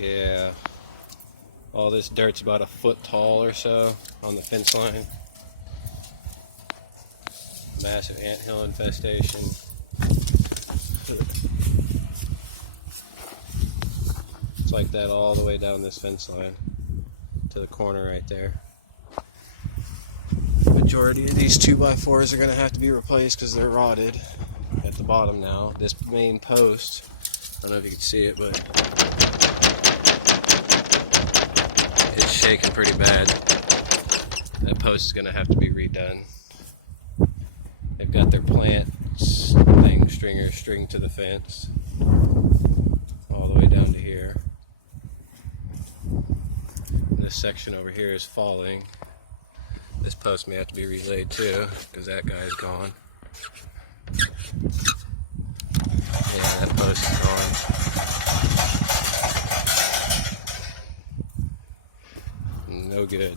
Yeah. All this dirt's about a foot tall or so on the fence line. Massive anthill infestation. It's like that all the way down this fence line to the corner right there. Majority of these 2x4s are going to have to be replaced because they're rotted at the bottom now. This main post, I don't know if you can see it, but it's shaking pretty bad. That post is going to have to be redone. They've got their plant stringer stringed to the fence all the way down to here. This section over here is falling. This post may have to be relayed too, because that guy's gone. Yeah, that post is gone. No good.